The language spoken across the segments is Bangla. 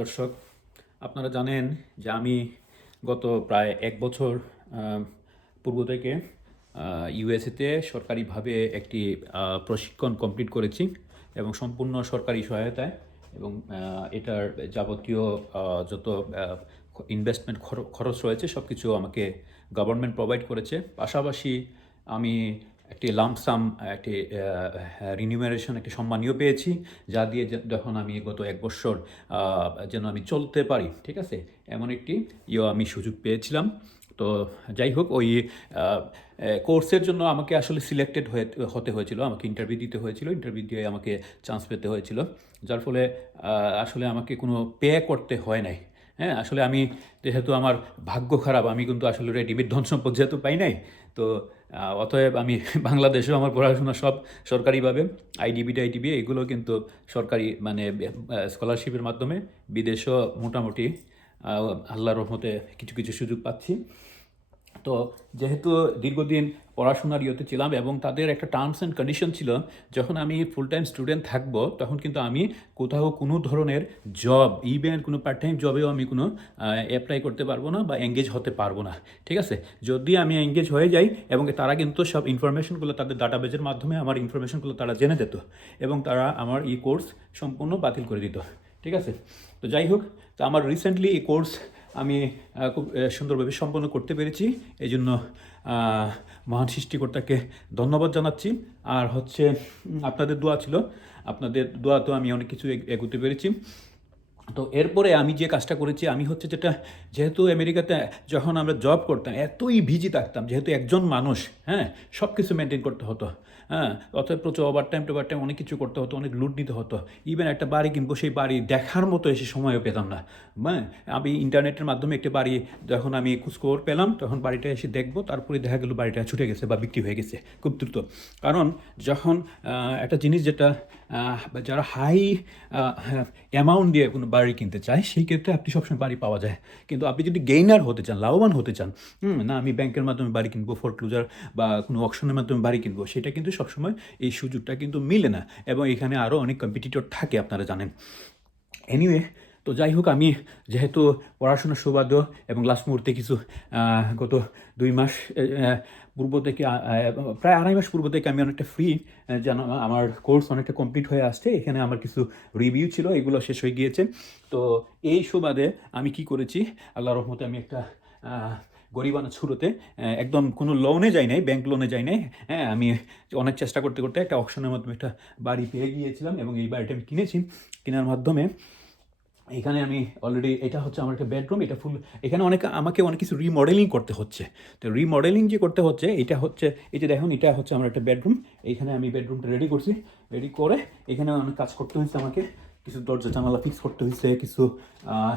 দর্শক, আপনারা জানেন যে আমি গত প্রায় ১ বছর পূর্ব থেকে ইউএসএতে সরকারিভাবে একটি প্রশিক্ষণ কমপ্লিট করেছি এবং সম্পূর্ণ সরকারি সহায়তায় এবং এটার যাবতীয় যত ইনভেস্টমেন্ট খরচ রয়েছে সব কিছু আমাকে গভর্নমেন্ট প্রোভাইড করেছে। পাশাপাশি আমি একটি লাম্পসাম একটি রিনিউমারেশন একটি সম্মানীয় পেয়েছি, যা দিয়ে যখন আমি গত ১ বছর যেন আমি চলতে পারি, ঠিক আছে, এমন একটি আমি সুযোগ পেয়েছিলাম। তো যাই হোক, ওই কোর্সের জন্য আমাকে আসলে সিলেক্টেড হতে হয়েছিল, আমাকে ইন্টারভিউ দিতে হয়েছিল, ইন্টারভিউ দিয়ে আমাকে চান্স পেতে হয়েছিল, যার ফলে আসলে আমাকে কোনো পে করতে হয় নাই। হ্যাঁ, আসলে আমি যেহেতু আমার ভাগ্য খারাপ, আমি কিন্তু আসলে রেডিমেড ধন সম্পদ যেহেতু পাই নাই, তো অতএব আমি বাংলাদেশেও আমার পড়াশোনা সব সরকারিভাবে, আইডিবি এগুলো কিন্তু সরকারি মানে স্কলারশিপের মাধ্যমে, বিদেশেও মোটামুটি আল্লাহর রহমতে কিছু কিছু সুযোগ পাচ্ছি। তো যেহেতু দীর্ঘদিন পড়াশোনার ইয়েতে ছিলাম এবং তাদের একটা টার্মস অ্যান্ড কন্ডিশন ছিল, যখন আমি ফুল টাইম স্টুডেন্ট থাকবো তখন কিন্তু আমি কোথাও কোনো ধরনের জব, ইভেন কোনো পার্ট টাইম জবেও আমি কোনো অ্যাপ্লাই করতে পারবো না বা এঙ্গেজ হতে পারবো না, ঠিক আছে। যদি আমি এঙ্গেজ হয়ে যাই, এবং তারা কিন্তু সব ইনফরমেশনগুলো তাদের ডাটাবেজের মাধ্যমে আমার ইনফরমেশনগুলো তারা জেনে যেত এবং তারা আমার এই কোর্স সম্পূর্ণ বাতিল করে দিত, ঠিক আছে। তো যাই হোক, তো আমার রিসেন্টলি এই কোর্স আমি খুব সুন্দরভাবে সম্পন্ন করতে পেরেছি, এই জন্য মহান সৃষ্টিকর্তাকে ধন্যবাদ জানাচ্ছি। আর হচ্ছে আপনাদের দোয়া ছিল, আপনাদের দোয়া তো আমি অনেক কিছু এগোতে পেরেছি। তো এরপরে আমি যে কাজটা করেছি, আমি হচ্ছে যেটা, যেহেতু আমেরিকাতে যখন আমরা জব করতাম এতই বিজি থাকতাম, যেহেতু একজন মানুষ, হ্যাঁ, সব কিছু মেনটেন করতে হতো, হ্যাঁ, অথবা প্রচুর ওভার টাইম অনেক কিছু করতে হতো, অনেক লুট নিতে হতো। ইভেন একটা বাড়ি কিনবো, সেই বাড়ি দেখার মতো এসে সময়ও পেতাম না। হ্যাঁ, আমি ইন্টারনেটের মাধ্যমে একটি বাড়ি যখন আমি খোঁজখবর পেলাম, তখন বাড়িটা এসে দেখবো, তারপরে দেখা গেলো বাড়িটা ছুটে গেছে বা বিক্রি হয়ে গেছে খুব দ্রুত। কারণ যখন একটা জিনিস যেটা যারা হাই অ্যামাউন্ট দিয়ে কোনো বাড়ি কিনতে চায়, সেই ক্ষেত্রে আপনি সবসময় বাড়ি পাওয়া যায়। কিন্তু আপনি যদি গেইনার হতে চান, লাভবান হতে চান, না আমি ব্যাংকের মাধ্যমে বাড়ি কিনবো, ফোরক্লোজার বা কোনো অকশনের মাধ্যমে বাড়ি কিনবো, সেটা কিন্তু সবসময় এই সুযোগটা কিন্তু মিলে না, এবং এখানে আরও অনেক কম্পিটিটর থাকে, আপনারা জানেন। এনিওয়ে, তো যাই হোক, আমি যেহেতু পড়াশোনার সৌভাগ্য এবং লাস্ট মুহূর্তে কিছু গত 2 মাস পূর্ব থেকে, প্রায় 2.5 মাস পূর্ব থেকে আমি অনেকটা ফ্রি, যেন আমার কোর্স অনেকটা কমপ্লিট হয়ে আসছে। এখানে আমার কিছু রিভিউ ছিল, এগুলো শেষ হয়ে গিয়েছে। তো এই সুবাদে আমি কি করেছি, আল্লাহর রহমতে আমি একটা গরিবানা শুরুতে একদম কোনো লোনে যাই নাই, ব্যাংক লোনে যাই নাই, হ্যাঁ, আমি অনেক চেষ্টা করতে করতে একটা অকশনের মাধ্যমে একটা বাড়ি পেয়ে গিয়েছিলাম, এবং এই বাড়িটা আমি কিনেছি। কেনার মাধ্যমে এখানে আমি অলরেডি, এটা হচ্ছে আমার একটা বেডরুম, এটা ফুল, এখানে আমাকে অনেক কিছু রিমডেলিং করতে হচ্ছে। তো রিমডেলিং যে করতে হচ্ছে, এটা হচ্ছে, এই যে দেখুন, এটা হচ্ছে আমার একটা বেডরুম। এইখানে আমি বেডরুমটা রেডি করছি, রেডি করে এখানে অনেক কাজ করতে হয়েছে আমাকে, কিছু দরজা জানালা ফিক্স করতে হয়েছে, কিছু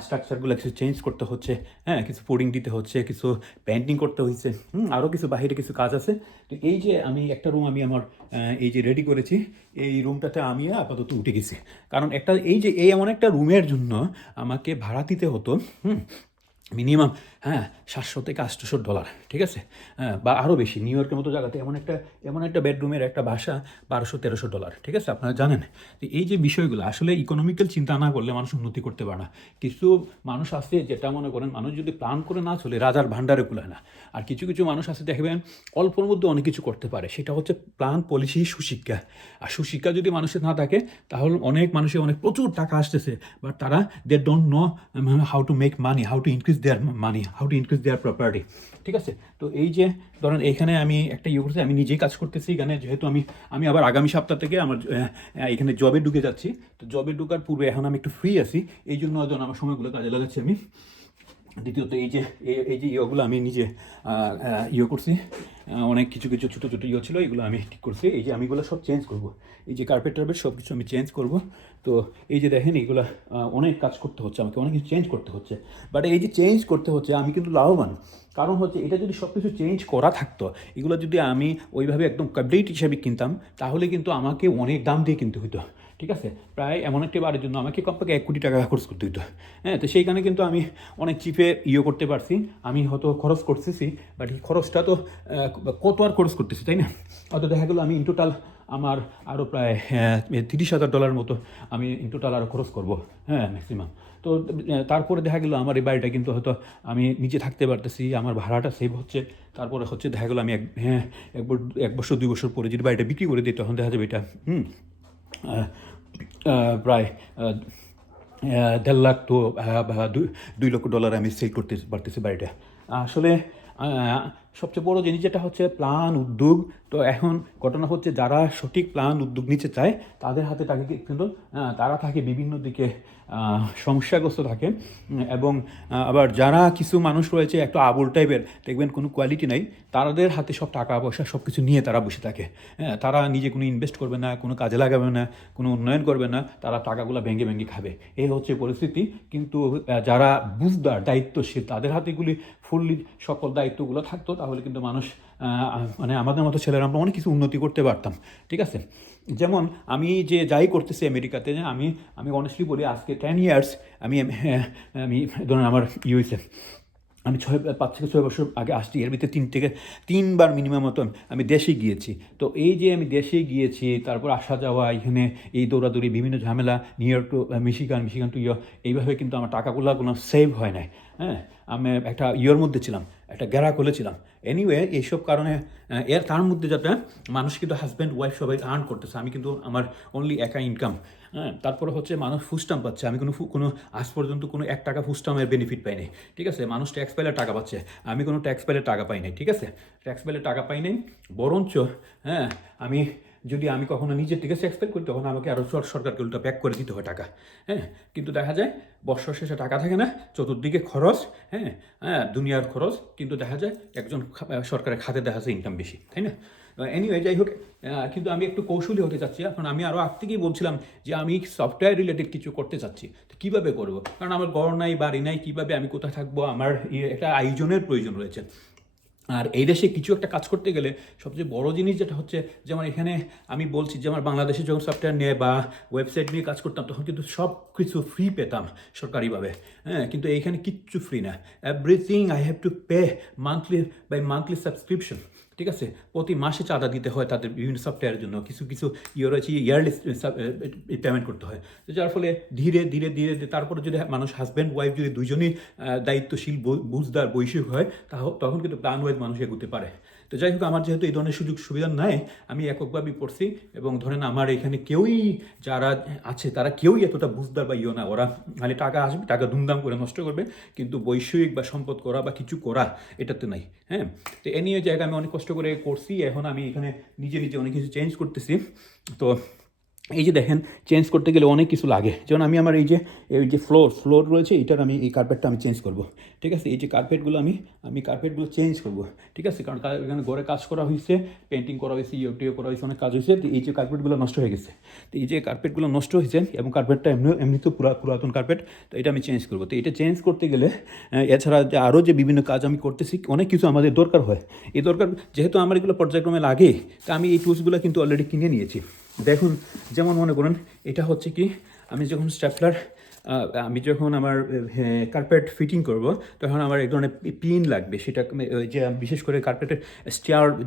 স্ট্রাকচারগুলো কিছু চেঞ্জ করতে হচ্ছে, হ্যাঁ, কিছু পুডিং দিতে হচ্ছে, কিছু পেন্টিং করতে হয়েছে, আরও কিছু বাইরে কিছু কাজ আছে। তো এই যে আমি একটা রুম আমি আমার এই যে রেডি করেছি, এই রুমটাতে আমি আপাতত উঠে গেছি। কারণ এই এমন একটা রুমের জন্য আমাকে ভাড়া দিতে হতো মিনিমাম, হ্যাঁ, $700 থেকে $800, ঠিক আছে, হ্যাঁ, বা আরও বেশি। নিউ ইয়র্কের মতো জায়গাতে এমন একটা বেডরুমের একটা বাসা $1200-1300, ঠিক আছে, আপনারা জানেন। তো এই যে বিষয়গুলো আসলে ইকোনমিক্যাল চিন্তা না করলে মানুষ উন্নতি করতে পারে না। কিছু মানুষ আছে যেটা মনে করেন, মানুষ যদি প্ল্যান করে না চলে, রাজার ভাণ্ডারে কুলায় না। আর কিছু কিছু মানুষ আছে দেখবেন অল্পর মধ্যে অনেক কিছু করতে পারে, সেটা হচ্ছে প্ল্যান, পলিসি, সুশিক্ষা। আর সুশিক্ষা যদি মানুষের না থাকে, তাহলে অনেক মানুষের প্রচুর টাকা আসতেছে, বাট তারা they don't know how to make money, how to increase their money, how to increase their property, ঠিক আছে। তো এই যে ধরেন, এখানে আমি একটা করছি, আমি নিজেই কাজ করতেছি এখানে, যেহেতু আমি আবার আগামী সপ্তাহ থেকে আমার এখানে জবে ঢুকে যাচ্ছি। তো জবে ঢুকার পূর্বে এখন আমি একটু ফ্রি আছি, এই জন্য আমার সময়গুলো কাজে লাগাচ্ছি আমি। দ্বিতীয়ত এই যে ইয়েগুলো আমি নিজে করছি, অনেক কিছু কিছু ছোটো ছোটো ছিল, এগুলো আমি ঠিক করছি। এই যে আমি এগুলো সব চেঞ্জ করব, এই যে কার্পেট সব কিছু আমি চেঞ্জ করব। তো এই যে দেখেন, এগুলো অনেক কাজ করতে হচ্ছে আমাকে, অনেক কিছু চেঞ্জ করতে হচ্ছে। বাট এই যে চেঞ্জ করতে হচ্ছে, আমি কিন্তু লাভবান। কারণ হচ্ছে, এটা যদি সব কিছু চেঞ্জ করা থাকতো, এগুলো যদি আমি ওইভাবে একদম কমপ্লিট হিসাবে কিনতাম, তাহলে কিন্তু আমাকে অনেক দাম দিয়ে কিনতে হতো, ঠিক আছে। প্রায় এমন একটি বাড়ির জন্য আমাকে কমপক্ষে $1 কোটি খরচ করতে হতো, হ্যাঁ। তো সেইখানে কিন্তু আমি অনেক চিপে করতে পারছি। আমি হয়তো খরচ করতেছি, বাট এই খরচটা তো কত আর খরচ করতেছি, তাই না। হয়তো দেখা গেলো আমি ইন টোটাল আমার আরও প্রায় $30,000 মতো আমি ইন টোটাল আরও খরচ করবো, হ্যাঁ, ম্যাক্সিমাম। তো তারপরে দেখা গেলো আমার এই বাড়িটা কিন্তু হয়তো আমি নিজে থাকতে পারতেছি, আমার ভাড়াটা সেভ হচ্ছে। তারপরে হচ্ছে দেখা গেলো আমি এক বছর 2 বছর পরে যদি বাড়িটা বিক্রি করে দিই, তখন দেখা যাবে এটা প্রায় 1.5 লাখ তো $2 লক্ষ আমি সেল করতে পারতেছি বাড়িটা। আসলে সবচেয়ে বড় জিনিস যেটা হচ্ছে প্ল্যান উদ্যোগ। তো এখন ঘটনা হচ্ছে যারা সঠিক প্ল্যান উদ্যোগ নিতে চায় তাদের হাতে তাকে কিন্তু তারা থাকে বিভিন্ন দিকে সমস্যাগ্রস্ত থাকে। এবং আবার যারা কিছু মানুষ রয়েছে একটু আবুল টাইপের, দেখবেন কোনো কোয়ালিটি নাই, তাদের হাতে সব টাকা পয়সা সব কিছু নিয়ে তারা বসে থাকে। হ্যাঁ, তারা নিজে কোনো ইনভেস্ট করবে না, কোনো কাজে লাগাবে না, কোনো উন্নয়ন করবে না, তারা টাকাগুলো ভেঙে ভেঙে খাবে। এই হচ্ছে পরিস্থিতি। কিন্তু যারা বুঝদার দায়িত্বশীল তাদের হাতেগুলি ফুললি সকল দায়িত্বগুলো থাকতো, তাহলে কিন্তু মানুষ মানে আমাদের মতো ছেলেরা আমরা অনেক কিছু উন্নতি করতে পারতাম। ঠিক আছে, যেমন আমি যে যাই করতেছি আমেরিকাতে, আমি অনেস্টলি বলি আজকে 10 ইয়ার্স আমি ধরুন আমার হয়েছে, আমি 5 থেকে 6 বছর আগে আসছি, এর ভিতরে 3 থেকে 3 বার মিনিমাম মতো আমি দেশে গিয়েছি। তো এই যে আমি দেশে গিয়েছি, তারপর আসা যাওয়া, এখানে এই দৌড়াদৌড়ি, বিভিন্ন ঝামেলা, New York to Michigan to এইভাবে কিন্তু আমার টাকাগুলো কোনো সেভ হয় নাই। হ্যাঁ, আমি একটা মধ্যে ছিলাম, একটা গ্যারা খুলেছিলাম। এনিওয়ে, এইসব কারণে তার মধ্যে যাতে মানুষ কিন্তু হাজব্যান্ড ওয়াইফ সবাই আর্ন করতেছে, আমি কিন্তু আমার অনলি একা ইনকাম। হ্যাঁ, তারপরে হচ্ছে মানুষ ফুস্টাম পাচ্ছে, আমি কোনো আজ পর্যন্ত কোনো $1 ফুস্টামের বেনিফিট পাই নাই। ঠিক আছে, মানুষ ট্যাক্স পাইলে টাকা পাচ্ছে, আমি কোনো ট্যাক্স পাইলে টাকা পাই নাই। ঠিক আছে, ট্যাক্স পাইলে টাকা পাই নাই, বরঞ্চ হ্যাঁ যদি আমি কখনো নিজের থেকে ট্যাক্স পেড করি, তখন আমাকে আরও সরকারকে উল্টা ব্যাক করে দিতে হয় টাকা। হ্যাঁ, কিন্তু দেখা যায় বর্ষার শেষে টাকা থাকে না, চতুর্দিকে খরচ। হ্যাঁ হ্যাঁ দুনিয়ার খরচ, কিন্তু দেখা যায় একজন সরকারের খাতে দেখা যায় ইনকাম বেশি, তাই না? এনিওয়ে, যাই হোক, কিন্তু আমি একটু কৌশলী হতে চাচ্ছি। এখন আমি আরও আগ থেকেই বলছিলাম যে আমি সফটওয়্যার রিলেটেড কিছু করতে চাচ্ছি। তো কীভাবে করবো? কারণ আমার ঘর নাই, বাড়ি নাই, কীভাবে আমি কোথায় থাকবো? আমার একটা আয়োজনের প্রয়োজন রয়েছে। আর এই দেশে কিছু একটা কাজ করতে গেলে সবচেয়ে বড় জিনিস যেটা হচ্ছে, যেমন এখানে আমি বলছি যে আমার বাংলাদেশে যখন সফটওয়্যার নিয়ে বা ওয়েবসাইট নিয়ে কাজ করতাম, তখন কিন্তু সব কিছু ফ্রি পেতাম সরকারিভাবে। হ্যাঁ, কিন্তু এইখানে কিচ্ছু ফ্রি না, everything I have to pay monthly subscription. ঠিক আছে, প্রতি মাসে চাঁদা দিতে হয় তাদের বিভিন্ন সফটওয়্যারের জন্য, কিছু রয়েছে ইয়ারলি পেমেন্ট করতে হয়। তো যার ফলে ধীরে ধীরে ধীরে তারপরে যদি মানুষ হাজব্যান্ড ওয়াইফ যদি দুজনেই দায়িত্বশীল বুঝদার বৈশ্বিক হয়, তখন কিন্তু প্ল্যান ওয়াইজ মানুষ এগোতে পারে। তো যাই হোক, আমার যেহেতু এই ধরনের সুযোগ সুবিধা নাই, আমি এককভাবেই পড়ছি। এবং ধরেন আমার এখানে কেউই যারা আছে তারা কেউই এতটা বুঝদার বা না, ওরা খালি টাকা আসবে, টাকা ধুমধাম করে নষ্ট করবে, কিন্তু বৈষয়িক বা সম্পদ করা বা কিছু করা এটাতে নাই। হ্যাঁ, তো এ নিয়ে জায়গা আমি অনেক কষ্ট করে করছি। এখন আমি এখানে নিজে অনেক কিছু চেঞ্জ করতেছি। তো এই যে দেখেন, চেঞ্জ করতে গেলে অনেক কিছু লাগে। যেমন আমি আমার এই যে ফ্লোর রয়েছে, এটার আমি এই কার্পেটটা আমি চেঞ্জ করব। ঠিক আছে, এই যে কার্পেটগুলো আমি কার্পেটগুলো চেঞ্জ করব। ঠিক আছে, কারণ এখানে ঘরে কাজ করা হয়েছে, পেন্টিং করা হয়েছে, ইউটিও করা হয়েছে, অনেক কাজ হয়েছে। তো এই যে কার্পেটগুলো নষ্ট হয়ে গেছে, তো এই যে কার্পেটগুলো নষ্ট হয়েছে, এবং কার্পেটটা এমনি তো পুরাতন কার্পেট, তো এটা আমি চেঞ্জ করব। তো এটা চেঞ্জ করতে গেলে এছাড়া যে আরও যে বিভিন্ন কাজ আমি করতেছি, অনেক কিছু আমাদের দরকার হয়। এই দরকার যেহেতু আমার এগুলো পর্যায়ক্রমে লাগে, তা আমি এই টুলসগুলো কিন্তু অলরেডি কিনে নিয়েছি। দেখুন, যেমন মনে করেন এটা হচ্ছে কি, আমি যখন আমার কার্পেট ফিটিং করব, তখন আমার এক ধরনের পিন লাগবে। সেটা যে বিশেষ করে কার্পেটের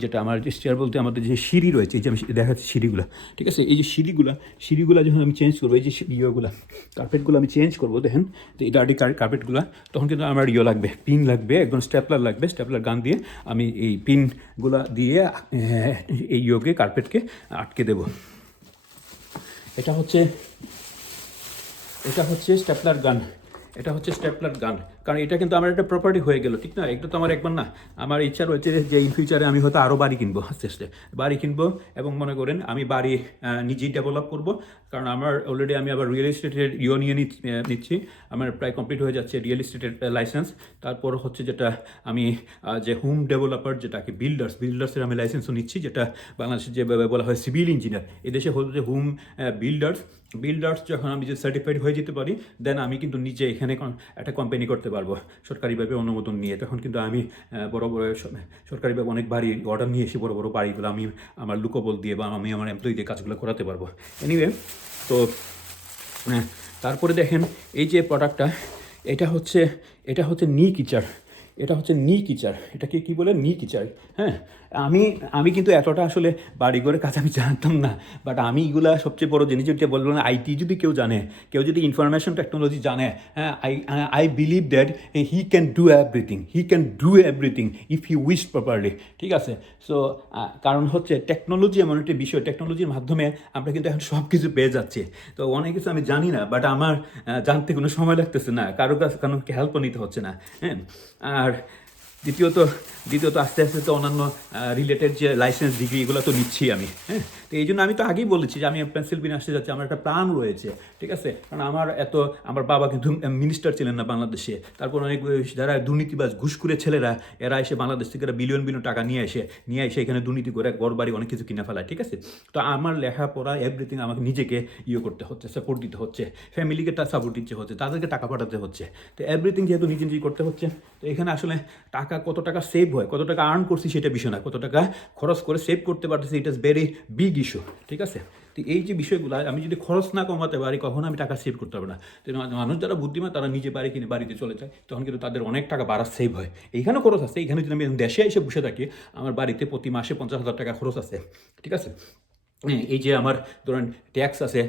যেটা আমার স্টেয়ার বলতে আমাদের যে সিঁড়ি রয়েছে, এই যে আমি দেখাচ্ছি সিঁড়িগুলো। ঠিক আছে, এই যে সিঁড়িগুলো যখন আমি চেঞ্জ করবো, এই যে কার্পেটগুলো আমি চেঞ্জ করবো, দেখেন তো এটা কার্পেটগুলো, তখন কিন্তু আমার লাগবে, পিন লাগবে, একদম স্টেপলার লাগবে। স্টেপলার গান দিয়ে আমি এই পিনগুলো দিয়ে এই কার্পেটকে আটকে দেবো। এটা হচ্ছে স্টেপলার গান। কারণ এটা কিন্তু আমার একটা প্রপার্টি হয়ে গেল, ঠিক না? এটা তো আমার একবার না, আমার ইচ্ছা রয়েছে যে ইন ফিউচারে আমি হয়তো আরও বাড়ি কিনবো, আস্তে আস্তে বাড়ি কিনবো। এবং মনে করেন আমি বাড়ি নিজেই ডেভেলপ করব। কারণ আমার অলরেডি আমি আবার রিয়েল এস্টেটের নিয়ে নিচ্ছি, আমার প্রায় কমপ্লিট হয়ে যাচ্ছে রিয়েল এস্টেটের লাইসেন্স। তারপর হচ্ছে যেটা আমি যে হোম ডেভেলপার, যেটাকে বিল্ডার্সের আমি লাইসেন্সও নিচ্ছি, যেটা বাংলাদেশে যেভাবে বলা হয় সিভিল ইঞ্জিনিয়ার, এদেশে হচ্ছে হোম বিল্ডার্স। যখন আমি যে সার্টিফাইড হয়ে যেতে পারি, দেন আমি কিন্তু নিজে এখানে একটা কোম্পানি করতে পারবো সরকারিভাবে অনুমোদন নিয়ে। তখন কিন্তু আমি বড় সরকারিভাবে অনেক বাড়ি অর্ডার নিয়ে এসে বড় বাড়িগুলো আমি আমার লুকোবল দিয়ে বা আমি আমার এমপ্লয়ি দিয়ে কাজগুলো করাতে পারবো। এনিওয়ে, তো তারপরে দেখেন এই যে প্রোডাক্টটা, এটা হচ্ছে নি কিচার। এটা হচ্ছে নি কিচার, এটাকে কি বলে নি কিচার। হ্যাঁ, আমি আমি কিন্তু এতটা আসলে বাড়িঘরের কাজ আমি জানতাম না, বাট আমি এগুলা সবচেয়ে বড় জিনিস যেটা বললাম, আইটি যদি কেউ জানে, কেউ যদি ইনফরমেশন টেকনোলজি জানে, হ্যাঁ, I believe that he can do everything, if he wish properly. ঠিক আছে? সো কারণ হচ্ছে টেকনোলজি এমন একটি বিষয়, টেকনোলজির মাধ্যমে আমরা কিন্তু এখন সব কিছু পেয়ে যাচ্ছি। তো অনেক কিছু আমি জানি না, বাট আমার জানতে কোনো সময় লাগতেছে না, কারো কাছে কারণ হেল্পও নিতে হচ্ছে না। হ্যাঁ, আর দ্বিতীয়ত দ্বিতীয়ত আস্তে আস্তে তো অন্যান্য রিলেটেড যে লাইসেন্স ডিগ্রি এগুলো তো নিচ্ছি আমি। হ্যাঁ, তো এই জন্য আমি তো আগেই বলেছি যে আমি পেনসিলভেনিয়া আসতে যাচ্ছি, আমার একটা প্ল্যান রয়েছে। ঠিক আছে? কারণ আমার বাবা কিন্তু মিনিস্টার ছিলেন না বাংলাদেশে, তারপর অনেক যারা দুর্নীতিবাজ ঘুষখুরে ছেলেরা, এরা এসে বাংলাদেশ থেকে বিলিয়ন বিলিয়ন টাকা নিয়ে এসে এখানে দুর্নীতি করে ঘর বাড়ি অনেক কিছু কিনে ফেলায়। ঠিক আছে? তো আমার লেখাপড়া এভরিথিং আমাকে নিজেকে করতে হচ্ছে, সাপোর্ট দিতে হচ্ছে, ফ্যামিলিকে সাপোর্ট দিতে হচ্ছে, তাদেরকে টাকা পাঠাতে হচ্ছে। তো এভরিথিং যেহেতু নিজে নিজেই করতে হচ্ছে, তো এখানে আসলে কত টাকা সেভ হয়, কত টাকা আর্ন করছি সেটা বিষয় না, কত টাকা খরচ করে সেভ করতে পারতেছি, it is very big issue. ঠিক আছে? তো এই যে বিষয়গুলো, আমি যদি খরচ না কমাতে পারি কখনো আমি টাকা সেভ করতে পারবো না। তো মানুষ যারা বুদ্ধিমান তারা নিজে বাড়ি কিনে বাড়িতে চলে যায়, তখন কিন্তু তাদের অনেক টাকা বাড়া সেভ হয়। এইখানে খরচ আছে, এইখানে যদি আমি দেশে এসে বসে থাকি, আমার বাড়িতে প্রতি মাসে 50,000 টাকা খরচ আছে। ঠিক আছে? এই যে আমার ধরেন ট্যাক্স আছে,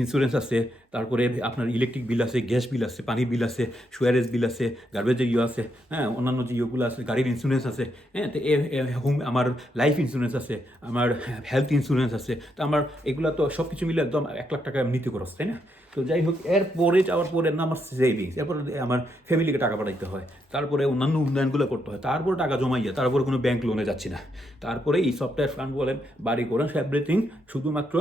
ইন্স্যুরেন্স আছে, তারপরে আপনার ইলেকট্রিক বিল আছে, গ্যাস বিল আছে, পানির বিল আছে, সুয়ারেজ বিল আছে, গার্বেজের আছে, হ্যাঁ, অন্যান্য যে ইয়েগুলো আছে, গাড়ির ইন্স্যুরেন্স আছে, হ্যাঁ, তো আমার লাইফ ইন্স্যুরেন্স আছে, আমার হেলথ ইন্স্যুরেন্স আছে। তো আমার এগুলো তো সব কিছু মিলে একদম 1,00,000 টাকা নিতে খরচ, তাই না? তো যাই হোক, এরপরে যাওয়ার পরে না আমার সেভিংস, এরপরে আমার ফ্যামিলিকে টাকা পাঠাইতে হয়, তারপরে অন্যান্য উন্নয়নগুলো করতে হয়, তারপরে টাকা জমাইয়া, তারপরে কোনো ব্যাংক লোনে যাচ্ছি না, তারপরে এই সফটওয়্যার ফান্ড বলেন, বাড়ি করেন, এভরিথিং শুধুমাত্র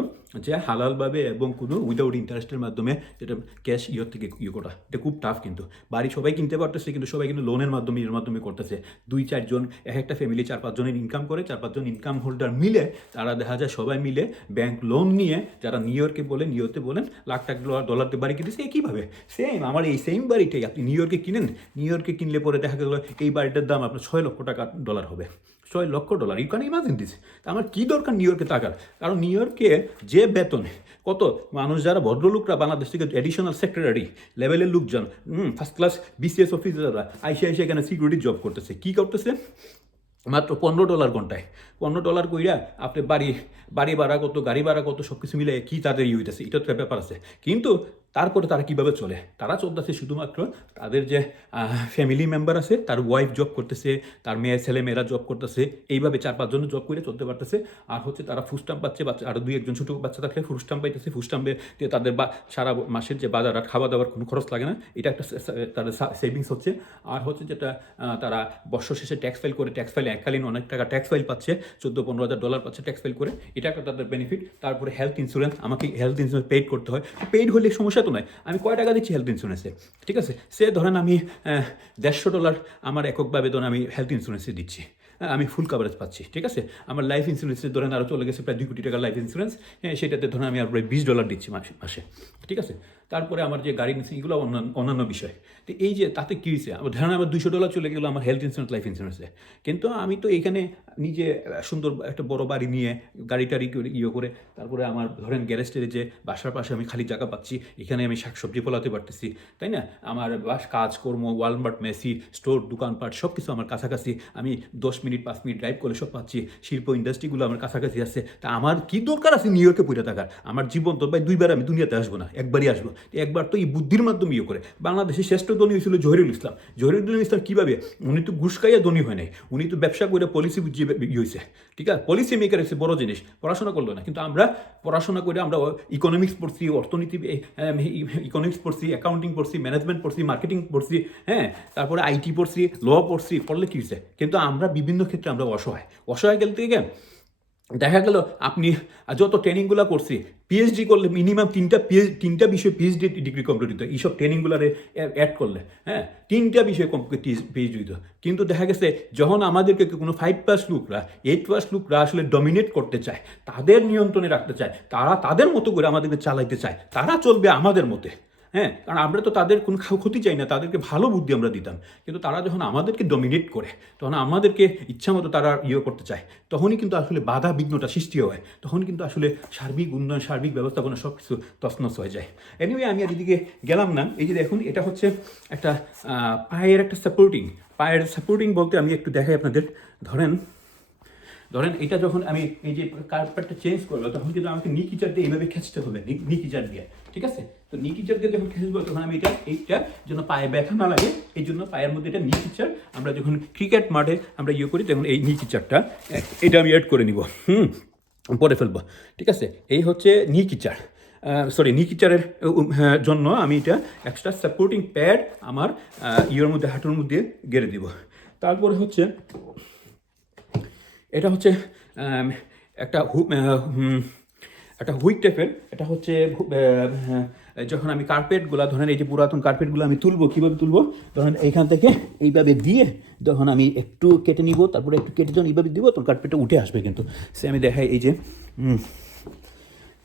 যে হালালভাবে এবং কোনো উইদাউট ইন্টারেস্টের মাধ্যমে, যেটা ক্যাশ থেকে করা, এটা খুব টাফ। কিন্তু বাড়ি সবাই কিনতে পারতেছে, কিন্তু সবাই কিন্তু লোনের মাধ্যমে মাধ্যমে করতেছে। 2-4 জন, একটা ফ্যামিলি 4-5 জনের ইনকাম করে, 4-5 জন ইনকাম হোল্ডার মিলে তারা দেখা যায় সবাই মিলে ব্যাংক লোন নিয়ে, যারা নিউইয়র্কে বলেন লাখ টাকা ডলার দিয়ে বাড়ি কিনেছে, কীভাবে সেম আমার এই সেম বাড়িটাই আপনি নিউইয়র্কে কিনেন, নিউইয়র্কে কিনলে পরে দেখা গেল এই বাড়িটার দাম আপনার $6,00,000 হবে। $6,00,000, ইউ ক্যান ইমাজিন দিস। আমার কী দরকার নিউইয়র্কে টাকার? কারণ নিউইয়র্কে যে বেতনে কত মানুষ, যারা ভদ্রলোকরা বাংলাদেশ থেকে অ্যাডিশনাল সেক্রেটারি লেভেলের লোকজন, ফার্স্ট ক্লাস বিসিএস অফিসাররা আইসে এখানে সিকিউরিটি জব করতেছে, কী করতেছে? মাত্র $15 ঘন্টায়। $15 কইরা আপনি বাড়ি ভাড়া কত, গাড়ি ভাড়া কত, সব কিছু মিলে কি তাদের হইতেছে, এটা তো ব্যাপার আছে। কিন্তু তারপরে তারা কীভাবে চলে? তারা চলতেছে শুধুমাত্র তাদের যে ফ্যামিলি মেম্বার আছে, তার ওয়াইফ জব করতেছে, তার ছেলেমেয়েরা জব করতেছে, এইভাবে 4-5 জন জব করে চলতে পারতেছে। আর হচ্ছে তারা ফুস্টাম্প পাচ্ছে, আরও 2-1 জন ছোটো বাচ্চা থাকলে ফুস্টাম্প পাইতেছে, ফুস্টাম্পে দিয়ে তাদের সারা মাসের যে বাজার আর খাওয়া দাওয়ার কোনো খরচ লাগে না, এটা একটা তাদের সেভিংস হচ্ছে। আর হচ্ছে যেটা তারা বর্ষ শেষে ট্যাক্স ফাইল করে, ট্যাক্স ফাইলে এককালীন অনেক টাকা ট্যাক্স ফাইল পাচ্ছে, $14,000-15,000 পাচ্ছে ট্যাক্স ফাইল করে, এটা একটা তাদের বেনিফিট। তারপরে হেলথ ইন্স্যুরেন্স, আমাকে হেলথ ইন্স্যুরেন্স পেইড করতে হয়, পেইড হলে সমস্যা তো নয়, আমি কয় টাকা দিচ্ছি হেলথ ইন্স্যুরেন্সে। ঠিক আছে? সে ধরেন আমি $150 আমার এককভাবে ধরেন আমি হেলথ ইন্স্যুরেন্সে দিচ্ছি, আমি ফুল কভারেজ পাচ্ছি। ঠিক আছে? আমার লাইফ ইন্স্যুরেন্সে ধরেন আরও চলে গেছে প্রায় 2 কোটি টাকার লাইফ ইন্স্যুরেন্স, সেটাতে ধরেন আমি আর প্রায় $20 দিচ্ছি মাসে। ঠিক আছে? তারপরে আমার যে গাড়ি ইন্স্যুরেন্স, এগুলো অন্যান্য বিষয়। তো এই যে তাতে কী হয়েছে, ধরেন আমার $200 চলে গেলো আমার হেলথ ইন্স্যুরেন্স, লাইফ ইন্স্যুরেন্সে, কিন্তু আমি তো এখানে নিজে সুন্দর একটা বড় বাড়ি নিয়ে গাড়ি টাড়ি করে তারপরে আমার ধরেন গ্যারেজের যে বাসার পাশে আমি খালি জায়গা পাচ্ছি, এখানে আমি শাকসবজি ফলাতে পারতেছি, তাই না? আমার কাজকর্ম, ওয়ালমার্ট, মেসি স্টোর, দোকানপাট সব কিছু আমার কাছাকাছি, আমি 10 মিনিট 5 মিনিট ড্রাইভ করলে সব পাচ্ছি, শিল্প ইন্ডাস্ট্রিগুলো আমার কাছাকাছি আছে। তা আমার কি দরকার আছে নিউইয়র্কে পড়ে থাকার? আমার জীবন তো ভাই 2বার আমি দুনিয়াতে আসবো না, একবারই আসবো। একবার তো এই বুদ্ধির মাধ্যমে করে বাংলাদেশের শ্রেষ্ঠ ধনী হয়েছিল জহিরুল ইসলাম। জহিরুল ইসলাম কীভাবে? উনি তো ঘুষ খাইয়া ধনী হয় নাই, উনি তো ব্যবসা করে পলিসি বুঝিয়ে হয়েছে। ঠিক আছে? পলিসি মেকার হচ্ছে বড় জিনিস, পড়াশোনা করলো না। কিন্তু আমরা পড়াশোনা করে আমরা ইকোনমিক্স পড়ছি, অর্থনীতি ইকোনমিক্স পড়ছি, অ্যাকাউন্টিং পড়ছি, ম্যানেজমেন্ট পড়ছি, মার্কেটিং পড়ছি, হ্যাঁ, তারপরে আইটি পড়ছি, ল পড়ছি, পড়লে কী হয়েছে? কিন্তু আমরা বিভিন্ন ক্ষেত্রে আমরা অসহায় গেল থেকে দেখা গেল আপনি যত ট্রেনিংগুলো করছি, পিএইচডি করলে মিনিমাম তিনটা বিষয় পিএইচডি ডিগ্রি কমপ্লিট হতো, এইসব ট্রেনিংগুলোরে অ্যাড করলে, হ্যাঁ, 3টা বিষয় পিএইচডি হতো। কিন্তু দেখা গেছে যখন আমাদেরকে কোনো 5+ লোকরা, 8+ লোকরা আসলে ডমিনেট করতে চায়, তাদের নিয়ন্ত্রণে রাখতে চায়, তারা তাদের মতো করে আমাদেরকে চালাইতে চায়, তারা চলবে আমাদের মতে, হ্যাঁ, কারণ আমরা তো তাদের কোনো ক্ষতি চাই না, তাদেরকে ভালো বুদ্ধি আমরা দিতাম। কিন্তু তারা যখন আমাদেরকে ডমিনেট করে, তখন আমাদেরকে ইচ্ছামতো তারা করতে চায়, তখনই কিন্তু আসলে বাধা বিঘ্নটা সৃষ্টি হয়, তখন কিন্তু আসলে সার্বিক উন্নয়ন, সার্বিক ব্যবস্থাপনা সব কিছু তছনছ হয়ে যায়। এনিওয়ে, আমি আর এদিকে গেলাম না। এই যে দেখুন, এটা হচ্ছে একটা পায়ের একটা সাপোর্টিং বলতে আমি একটু দেখাই আপনাদের। ধরেন এটা যখন আমি এই যে কার্পেটটা চেঞ্জ করবো, তখন কিন্তু আমাকে নিকিচার দিয়ে এইভাবে খেঁচতে হবে, নিকিচার দিয়ে, ঠিক আছে? তো নিকিচার দিয়ে যখন খেঁচবো, তখন আমি এইটার জন্য পায়ে ব্যথা না লাগে, এই জন্য পায়ের মধ্যে এটা নিকিচার, আমরা যখন ক্রিকেট মাঠে আমরা করি, তখন এই নিকিচারটা এটা আমি অ্যাড করে নিব, পরে ফেলবো, ঠিক আছে? এই হচ্ছে নিকিচার, নিকিচারের জন্য আমি এটা এক্সট্রা সাপোর্টিং প্যাড আমার মধ্যে, হাঁটুর মধ্যে গেড়ে দিব। তারপরে হচ্ছে এটা হচ্ছে একটা হুইক টাইপের, এটা হচ্ছে যখন আমি কার্পেটগুলো, ধরেন এই যে পুরাতন কার্পেটগুলো আমি তুলবো, কীভাবে তুলবো, ধরেন এইখান থেকে এইভাবে দিয়ে তখন আমি একটু কেটে নিব, তারপরে একটু কেটে যখন এইভাবে দিব, তখন কার্পেটটা উঠে আসবে। কিন্তু সে আমি দেখাই, এই যে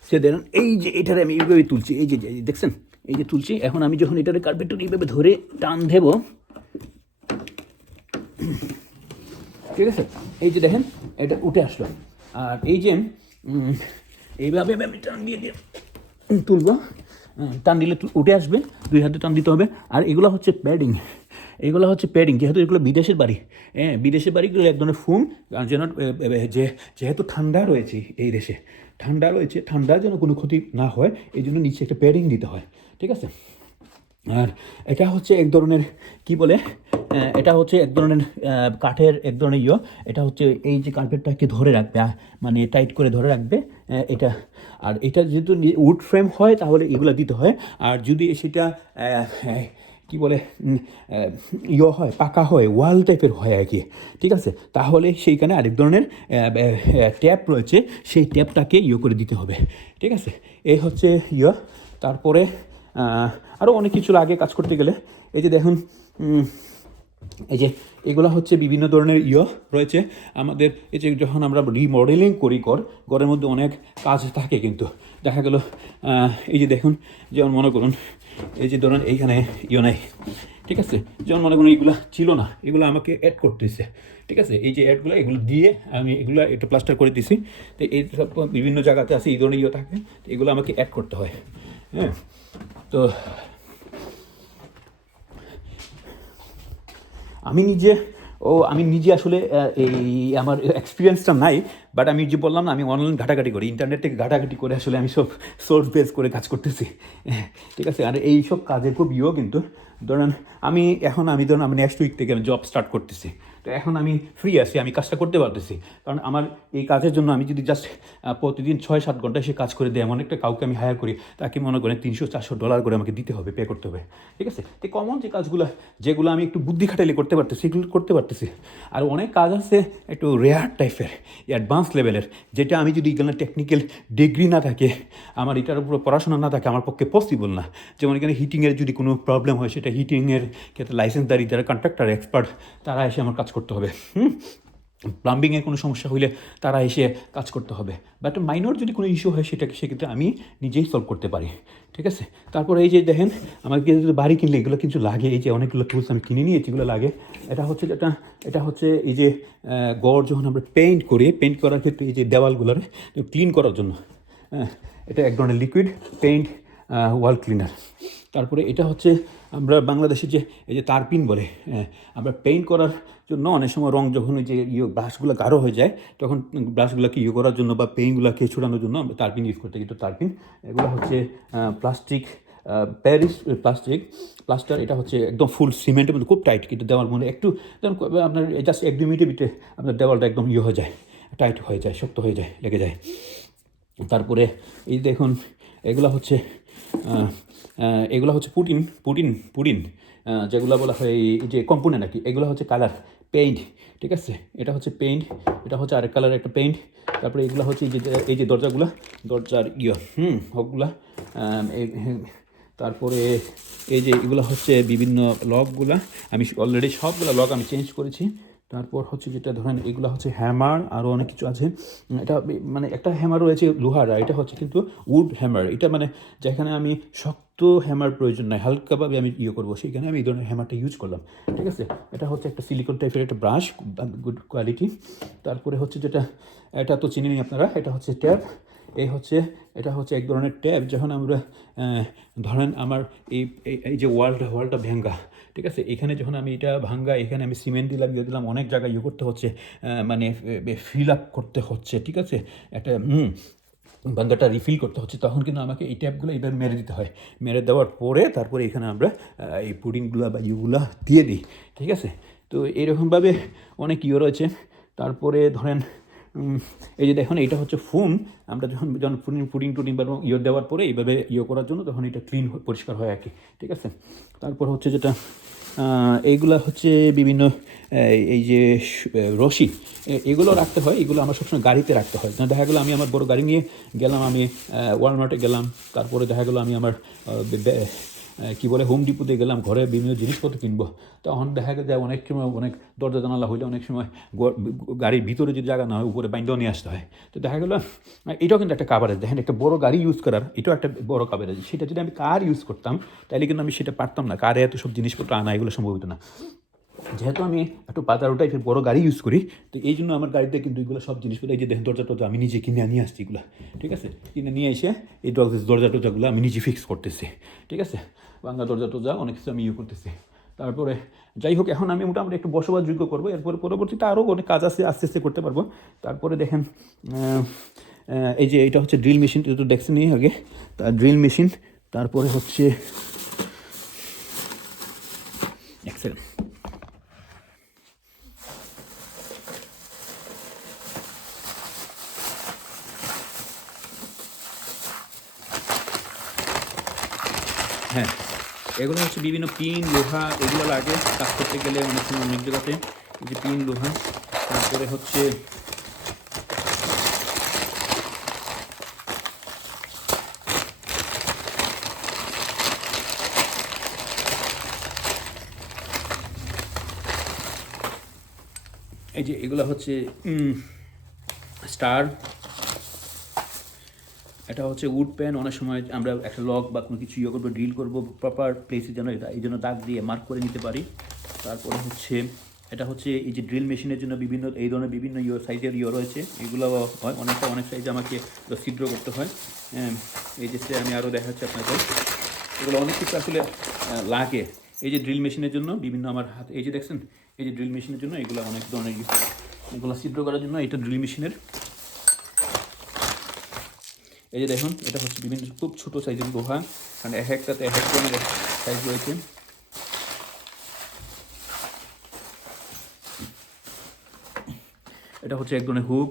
সে দেখেন, এই যে এটারে আমি এইভাবে তুলছি, এই যে দেখছেন, এই যে তুলছি। এখন আমি যখন এটারে কার্পেটটা এইভাবে ধরে টান দেব, ঠিক আছে, এই যে দেখেন এটা উঠে আসলো। আর এই যে এইভাবে আমি টান দিয়ে তুলবো, টান দিলে উঠে আসবে, 2 হাতে টান দিতে হবে। আর এগুলো হচ্ছে প্যাডিং, যেহেতু এগুলো বিদেশের বাড়ি, বিদেশের বাড়িগুলো এক ধরনের ফোম, যেন যেহেতু ঠান্ডা রয়েছে এই দেশে, ঠান্ডা যেন কোনো ক্ষতি না হয়, এই জন্য নিচে একটা প্যাডিং দিতে হয়, ঠিক আছে? আর এটা হচ্ছে এক ধরনের কি বলে, এটা হচ্ছে এক ধরনের কাঠের এক ধরনের এটা হচ্ছে এই যে কার্পেটটাকে ধরে রাখবে, মানে টাইট করে ধরে রাখবে এটা। আর এটা যেহেতু উড ফ্রেম হয়, তাহলে এগুলো দিতে হয়। আর যদি সেটা কি বলে হয়, পাকা হয়, ওয়াল টাইপের হয় আর কি, ঠিক আছে, তাহলে সেইখানে আরেক ধরনের ট্যাপ রয়েছে, সেই ট্যাপটাকে করে দিতে হবে, ঠিক আছে? এই হচ্ছে তারপরে আরও অনেক কিছু লাগে কাজ করতে গেলে। এই যে দেখুন, এই যে এগুলো হচ্ছে বিভিন্ন ধরনের রয়েছে আমাদের। এই যে যখন আমরা রিমডেলিং করি, ঘরের মধ্যে অনেক কাজ থাকে, কিন্তু দেখা গেল এই যে দেখুন, যেমন মনে করুন এই যে ধরুন এইখানে নাই, ঠিক আছে, যেমন মনে করুন এগুলো ছিল না, এগুলো আমাকে অ্যাড করতেছে, ঠিক আছে? এই যে অ্যাডগুলো, এগুলো দিয়ে আমি এগুলো একটু প্লাস্টার করে দিছি। তো এই সব বিভিন্ন জায়গাতে আছে এই ধরনের থাকে, তো এগুলো আমাকে অ্যাড করতে হয়, হ্যাঁ। তো আমি নিজে আসলে এই আমার এক্সপিরিয়েন্সটা নাই, বাট আমি যে বললাম না, আমি অনলাইন ঘাটাঘাটি করি, ইন্টারনেট থেকে ঘাটাঘাটি করে আসলে আমি সব সোর্স বেস করে কাজ করতেছি, ঠিক আছে? আর এই সব কাজে খুব কিন্তু ধরেন আমি নেক্সট উইক থেকে আমি জব স্টার্ট করতেছি, তো এখন আমি ফ্রি আছি, আমি কাজটা করতে পারতেছি। কারণ আমার এই কাজের জন্য আমি যদি জাস্ট প্রতিদিন 6-7 ঘন্টা সে কাজ করে দেয়, এমন একটা কাউকে আমি হায়ার করি, তাকে মনে করেন $300-400 করে আমাকে দিতে হবে, পে করতে হবে, ঠিক আছে? তো কমন যে কাজগুলো, যেগুলো আমি একটু বুদ্ধি খাটাইলে করতে পারতেছি, এগুলো করতে পারতেছি। আর অনেক কাজ আছে একটু রেয়ার টাইপের, অ্যাডভান্স লেভেলের, যেটা আমি যদি এখানে টেকনিক্যাল ডিগ্রি না থাকে, আমার এটার উপর পড়াশোনা না থাকে, আমার পক্ষে পসিবল না। যেমন এখানে হিটিংয়ের যদি কোনো প্রবলেম হয়, সেটা হিটিংয়ের ক্ষেত্রে লাইসেন্সদারি যারা কন্ট্রাক্টর এক্সপার্ট, তারা এসে আমার কাজ করতে হবে। প্লাম্বিংয়ের কোনো সমস্যা হইলে তারা এসে কাজ করতে হবে। বাট মাইনর যদি কোনো ইস্যু হয়, সেক্ষেত্রে আমি নিজেই সলভ করতে পারি, ঠিক আছে? তারপরে এই যে দেখেন, আমাকে যদি বাড়ি কিনলে এগুলো কিছু লাগে, এই যে অনেকগুলো টুলস আমি কিনে নিয়েছি, এগুলো লাগে। এটা হচ্ছে এই যে গড় যখন আমরা পেইন্ট করি, পেইন্ট করার ক্ষেত্রে এই যে দেওয়ালগুলোর ক্লিন করার জন্য, এটা এক ধরনের লিকুইড পেইন্ট ওয়াল ক্লিনার। তারপরে এটা হচ্ছে আমরা বাংলাদেশে যে এই যে তারপিন বলে, আমরা পেইন্ট করার জন্য অনেক সময় রং যখন ওই যে ব্রাশগুলো গাঢ় হয়ে যায়, তখন ব্রাশগুলোকে করার জন্য বা পেইন্টগুলোকে ছুটানোর জন্য আমরা তারপিন ইউজ করতে, কিন্তু তারপিন এগুলো হচ্ছে প্লাস্টিক, প্যারিস প্লাস্টার। এটা হচ্ছে একদম ফুল সিমেন্টের মধ্যে খুব টাইট, কিন্তু দেওয়াল মনে একটু যেমন আপনার জাস্ট 1-2 মিনিটের ভিতরে আপনার দেওয়ালটা একদম হয়ে যায়, টাইট হয়ে যায়, শক্ত হয়ে যায়, লেগে যায়। তারপরে এই দেখুন, এগুলো হচ্ছে পুটিন, যেগুলো বলা হয় এই যে কম্পোনেন্ট আর কি, এগুলো হচ্ছে কালার পেইন্ট, ঠিক আছে? এটা হচ্ছে পেইন্ট, এটা হচ্ছে আরেক কালারের একটা পেইন্ট। তারপরে এগুলো হচ্ছে এই যে দরজার হকগুলা। তারপরে এই যে এগুলো হচ্ছে বিভিন্ন লকগুলা, আমি অলরেডি সবগুলো লক আমি চেঞ্জ করেছি, তারপর হচ্ছে যেটা ধরেন এগুলো হচ্ছে হ্যামার, আরও অনেক কিছু আছে। এটা মানে একটা হ্যামার রয়েছে লোহার, আর এটা হচ্ছে কিন্তু উড হ্যামার। এটা মানে যেখানে আমি শক্ত হ্যামার প্রয়োজন নাই, হালকাভাবে আমি করবো, সেইখানে আমি এই ধরনের হ্যামারটা ইউজ করলাম। ঠিক আছে, এটা হচ্ছে একটা সিলিকন টাইপের একটা ব্রাশ, গুড কোয়ালিটি। তারপরে হচ্ছে যেটা, এটা তো চিনেনি আপনারা, এটা হচ্ছে ট্যাপ। এটা হচ্ছে এক ধরনের ট্যাপ। যখন আমরা ধরেন আমার এই যে ওয়ালটা ভাঙ্গা, ঠিক আছে, এখানে যখন আমি এটা ভাঙ্গা, এখানে আমি সিমেন্ট দিলাম অনেক জায়গায় করতে হচ্ছে, মানে ফিল আপ করতে হচ্ছে, ঠিক আছে, একটা ভাঙ্গাটা রিফিল করতে হচ্ছে, তখন কিন্তু আমাকে এই ট্যাপগুলো এবার মেরে দিতে হয়। মেরে দেওয়ার পরে তারপরে এখানে আমরা এই পুডিংগুলো বা ইয়েগুলো দিয়ে দিই। ঠিক আছে, তো এইরকমভাবে অনেক রয়েছে। তারপরে ধরেন এই যে দেখুন, এটা হচ্ছে ফোম। আমরা যখন পুডিং বা দেওয়ার পরে এইভাবে করার জন্য, তখন এটা ক্লিন পরিষ্কার হয় আর কি। ঠিক আছে, তারপর হচ্ছে যেটা এইগুলা হচ্ছে বিভিন্ন এই যে রশি, এগুলো রাখতে হয়। এগুলো আমার সবসময় গাড়িতে রাখতে হয়। দেখা গেলো আমি আমার বড় গাড়ি নিয়ে গেলাম, আমি ওয়ালমার্টে গেলাম, তারপরে দেখা গেলো আমি আমার কী বলে হোম ডিপোতে গেলাম, ঘরে বিভিন্ন জিনিসপত্র কিনবো। তখন দেখা যায় অনেক সময় অনেক দরজা জানালা হইলে অনেক সময় গাড়ির ভিতরে যদি জায়গা না হয়, উপরে বাইন্ডাও নিয়ে আসতে হয়। তো দেখা গেলো এটাও কিন্তু একটা কাভারেজ। দেখেন, একটা বড় গাড়ি ইউজ করার এটাও একটা বড় কাভারেজ। সেটা যদি আমি কার ইউজ করতাম, তাহলে কিন্তু আমি সেটা পারতাম না। কারে এত সব জিনিসপত্র আনা এগুলো সম্ভব হতো না। যেহেতু আমি একটু পাতারো টাইপের বড় গাড়ি ইউজ করি, তো এই জন্য আমার গাড়িতে কিন্তু এগুলো সব জিনিসগুলো, এই যে দেখেন দরজা টরজা আমি নিজে কিনে নিয়ে আসছি এগুলো। ঠিক আছে, কিনে নিয়ে এসে এই দরজা টরজাগুলো আমি নিজে ফিক্স করতেছি। ঠিক আছে, বাংলা দরজা টরজা অনেক কিছু আমি করতেছি। তারপরে যাই হোক, এখন আমি মোটামুটি একটু বসবাসযোগ্য করবো। এরপরে পরবর্তীতে আরও অনেক কাজ আছে, আস্তে আস্তে করতে পারবো। তারপরে দেখেন এই যে এটা হচ্ছে ড্রিল মেশিন, তো দেখছেনই আগে, ড্রিল মেশিন। তারপরে হচ্ছে এক্সেল। হ্যাঁ, এগুলো হচ্ছে বিভিন্ন পিন, লোহা, এগুলো লাগে কাজ করতে গেলে অনেক সময় অনেক জায়গাতে। এই যে পিন, লোহা। তারপরে হচ্ছে এই যে এগুলো হচ্ছে স্টার। এটা হচ্ছে উড পেন। অনেক সময় আমরা একটা লক বা কোনো কিছু করবো, ড্রিল করবো, প্রপার প্লেসে যেন এটা এই জন্য দাগ দিয়ে মার্ক করে নিতে পারি। তারপরে হচ্ছে এটা হচ্ছে এই যে ড্রিল মেশিনের জন্য বিভিন্ন এই ধরনের বিভিন্ন সাইজের রয়েছে। এগুলো হয় অনেক সাইজে আমাকে ছিদ্র করতে হয়। এই যে আমি আরও দেখাচ্ছি আপনাদের, এগুলো অনেক কিছু আসলে লাগে। এই যে ড্রিল মেশিনের জন্য বিভিন্ন আমার হাতে, এই যে দেখছেন, এই যে ড্রিল মেশিনের জন্য এগুলো অনেক ধরনের এগুলো ছিদ্র করার জন্য এটা ড্রিল মেশিনের। এই যে দেখুন, এটা হচ্ছে বিভিন্ন খুব ছোটো সাইজের লোহা, কারণ এক একটাতে এক এক ধরনের সাইজ রয়েছে। এটা হচ্ছে এক ধরনের হুক,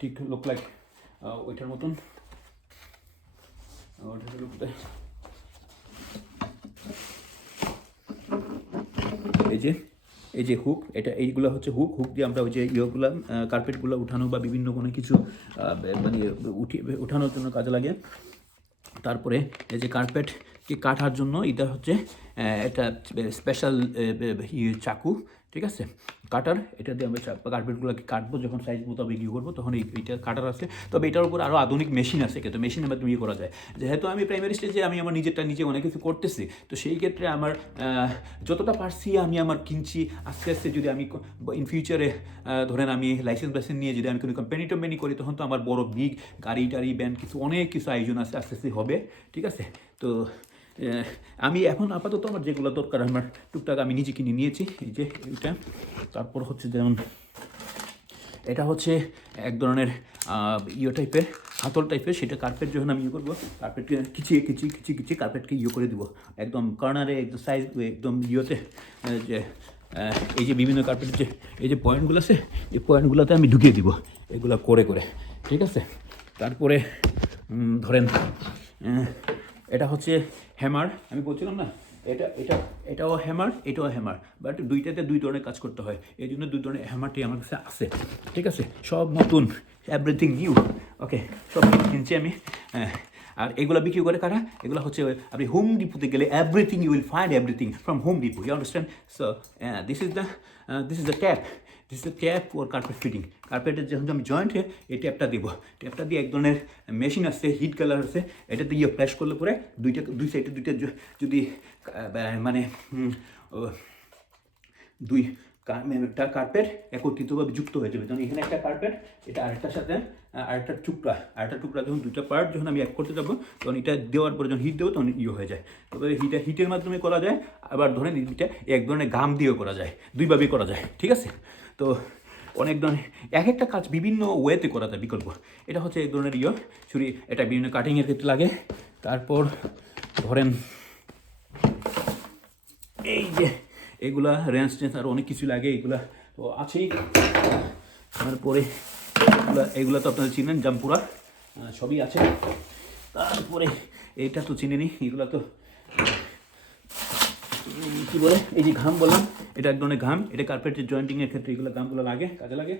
ঠিক লুক লাইক ওইটার মতন। এই যে হুক, এইগুলো হচ্ছে হুক দিয়ে আমরা ওই যে কার্পেটগুলো উঠানো বা বিভিন্ন কোনো কিছু মানে উঠানোর জন্য কাজে লাগে। তারপরে এই যে কার্পেটকে কাটার জন্য এটা হচ্ছে একটা স্পেশাল চাকু। ঠিক আছে, কাটার। এটা দিয়ে আমরা কার্পেটগুলোকে কাটবো, যখন সাইজ মোতাবেক করবো, তখন এইটা কাটার আছে। তবে এটার উপর আরও আধুনিক মেশিন আছে, কিন্তু মেশিনের মাধ্যমে করা যায়। যেহেতু আমি প্রাইমারি স্টেজে আমি আমার নিজে অনেক কিছু করতেছি, তো সেই ক্ষেত্রে আমার যতটা পারছি আমি আমার কিনছি। আস্তে আস্তে যদি আমি ইন ফিউচারে ধরেন আমি লাইসেন্স নিয়ে যদি আমি কোনো কোম্পানি করি, তখন তো আমার বড় বিগ গাড়ি টাড়ি ব্যান্ড অনেক কিছু আয়োজন আছে, আস্তে আস্তে হবে। ঠিক আছে, তো আমি এখন আপাতত আমার যেগুলো দরকার আমার টুকটাক আমি নিজে কিনে নিয়েছি। এই যে এটা। তারপর হচ্ছে যেমন এটা হচ্ছে এক ধরনের টাইপের, হাতল টাইপের। সেটা কার্পেট যখন আমি করবো, কার্পেটকে খিচিয়ে কার্পেটকে করে দিব একদম কর্নারে, একদম সাইজ একদম যে এই যে বিভিন্ন কার্পেটের যে এই যে পয়েন্টগুলো আছে, এই পয়েন্টগুলোতে আমি ঢুকিয়ে দিব এগুলো করে। ঠিক আছে, তারপরে ধরেন এটা হচ্ছে হ্যামার। আমি বলছিলাম না, এটাও হ্যামার, বাট দুইটাতে দুই ধরনের কাজ করতে হয়। এই জন্য দুই ধরনের হ্যামারটি আমার কাছে আছে। ঠিক আছে, সব নতুন, এভরিথিং নিউ। ওকে, সব কিনছি আমি। আর এগুলো বিক্রি করে কারা? এগুলো হচ্ছে আপনি হোম ডিপোতে গেলে everything you will find everything from Home Depot, you understand? So this is the tap. This is tap for carpet fitting. কার্পেটের যখন আমি জয়েন্টে এই ট্যাপটা দিব, ট্যাপটা দিয়ে এক ধরনের মেশিন আছে, হিট কালার আছে, এটা দিয়ে ফ্ল্যাশ করলে পরে দুই সাইডে দুইটা যদি মানে দুইটা কার্পেট একত্রিতভাবে যুক্ত হয়ে যাবে। যেমন এখানে একটা কার্পেট, এটা আরেকটার সাথে আরেকটা টুকরা যখন দুইটা পার্ট যখন আমি এক করতে যাবো তখন এটা দেওয়ার পরে যখন হিট দেবো তখন হয়ে যায়। তবে হিটের মাধ্যমে করা যায়, আবার ধরেন এটা এক ধরনের ঘাম দিয়েও করা যায়, দুইভাবেই করা যায়, ঠিক আছে। তো অনেক ধরনের এক একটা কাজ বিভিন্ন ওয়েতে করা যায় বিকল্প। এটা হচ্ছে এক ধরনের ছুরি, এটা বিভিন্ন কাটিংয়ের ক্ষেত্রে লাগে। তারপর ধরেন এই যে এগুলা রেঞ্জ আরও অনেক কিছু লাগে, এগুলা তো আছেই। তারপরে এগুলা তো আপনারা চিনেন, জাম্পুরা সবই আছে। তারপরে এইটা তো চিনেনি, এগুলা তো কী বলে, এই যে ঘাম বললাম, এটা এক ধরনের ঘাম, এটা কার্পেটের জয়েন্টিংয়ের ক্ষেত্রে এগুলো ঘামগুলো লাগে, কাজে লাগে।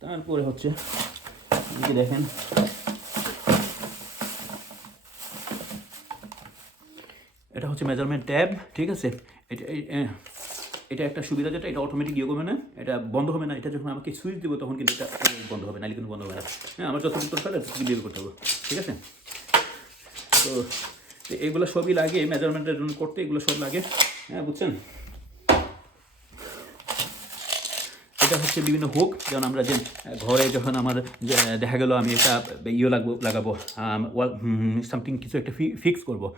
তারপরে হচ্ছে এদিকে দেখেন এটা হচ্ছে মেজারমেন্ট ট্যাব, ঠিক আছে। এটা একটা সুবিধা যেটা এটা অটোমেটিক করবে না, এটা বন্ধ হবে না। এটা যখন আমাকে সুইচ দেবো তখন কিন্তু এটা বন্ধ হবে না, কিন্তু বন্ধ হবে না। হ্যাঁ, আমার যত উত্তর ফেলে বিয়ে করতে হবে, ঠিক আছে। তো এইগুলো সবই লাগে মেজারমেন্টের জন্য করতে, এগুলো সব লাগে, হ্যাঁ বুঝছেন। এটা হচ্ছে বিভিন্ন হুক, যেমন আমরা যে ঘরে যখন আমার দেখা গেলো আমি একটা লাগাবো সামথিং কিছু একটা ফিক্স করবো,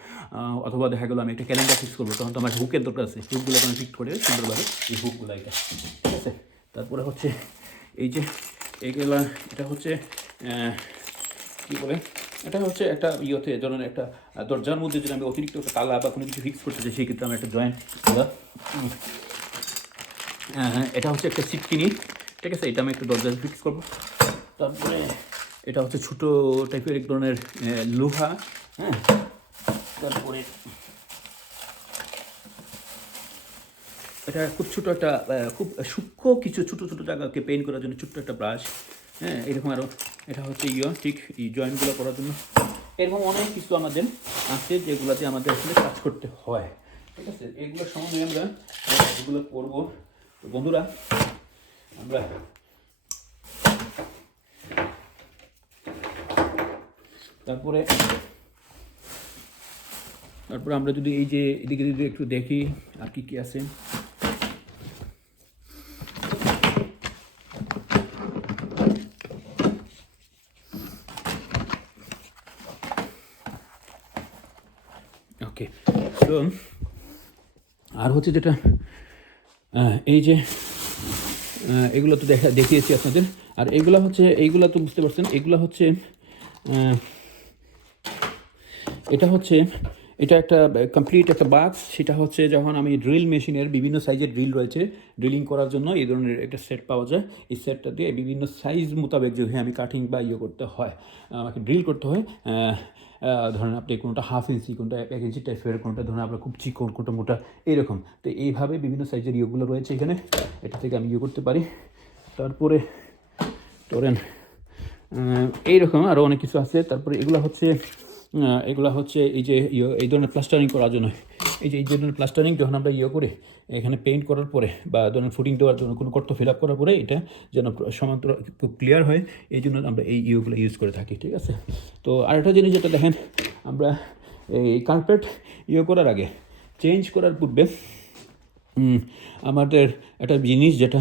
অথবা দেখা গেলো আমি একটা ক্যালেন্ডার ফিক্স করবো, তখন তো আমার হুকের দরকার আছে। হুকগুলো আমি ফিক্স করে সুন্দরভাবে এই হুকগুলো এটা, ঠিক আছে। তারপরে হচ্ছে এই যে এইগুলা, এটা হচ্ছে কী বলে, এটা হচ্ছে একটা ধরুন একটা দরজার মধ্যে যদি আমি অতিরিক্ত একটা তালা বা কোনো কিছু ফিক্স করতে চাই, সেই ক্ষেত্রে আমি একটা জয়েন্ট, এটা হচ্ছে একটা সিটকিনি, ঠিক আছে, এটা আমি একটা দরজায় ফিক্স করবো। তারপরে এটা হচ্ছে ছোটো টাইপের এক ধরনের লোহা, হ্যাঁ। তারপরে এটা খুব ছোটো একটা খুব সূক্ষ্ম কিছু ছোটো ছোটো জায়গাকে পেইন্ট করার জন্য ছোট্ট একটা ব্রাশ, হ্যাঁ, এরকম আরও। এটা হচ্ছে ঠিক এই জয়েন্টগুলো করার জন্য। এরকম অনেক কিছু আমাদের আছে যেগুলোতে আমাদের আসলে কাজ করতে হয়, ঠিক আছে। এগুলোর সম্বন্ধে আমরা এগুলো করবো। তো বন্ধুরা, আমরা তারপরে আমরা যদি এই যে এদিকে যদি একটু দেখি আর কি কি আছে। ওকে, তো আর হচ্ছে যেটা এই যে এগুলো তো দেখিয়েছি আপনাদের। আর এইগুলো হচ্ছে, এইগুলো তো বুঝতে পারছেন, এগুলো হচ্ছে এটা একটা কমপ্লিট একটা বাক্স। সেটা হচ্ছে যখন আমি ড্রিল মেশিনের বিভিন্ন সাইজের ড্রিল রয়েছে, ড্রিলিং করার জন্য এই ধরনের একটা সেট পাওয়া যায়। এই সেটটা দিয়ে বিভিন্ন সাইজ মোতাবেক যদি আমি কাটিং বা করতে হয়, আমাকে ড্রিল করতে হয়। ধরেন আপনি কোনোটা 1/2 ইঞ্চি, কোনটা 1 ইঞ্চি টাইপের, কোনটা ধরেন আপনার খুব চিকন, কোনটা মোটা, এরকম। তো এইভাবে বিভিন্ন সাইজের ইয়েগুলো রয়েছে এখানে, এটা থেকে আমি করতে পারি। তারপরে ধরেন এইরকম আরও অনেক কিছু আছে। তারপরে এগুলো হচ্ছে এই যে এই ধরনের প্লাস্টারিং করার জন্য, এই ধরনের প্লাস্টারিং যখন আমরা করি এখানে পেইন্ট করার পরে বা ধরুন ফুটিং দেওয়ার জন্য কোনো গর্ত ফিল আপ করার পরে এটা যেন সমান্তর খুব ক্লিয়ার হয়, এই জন্য আমরা এই ইয়েগুলো ইউজ করে থাকি, ঠিক আছে। তো আরেকটা জিনিস যেটা দেখেন, আমরা এই কার্পেট করার আগে, চেঞ্জ করার পূর্বে আমাদের একটা জিনিস যেটা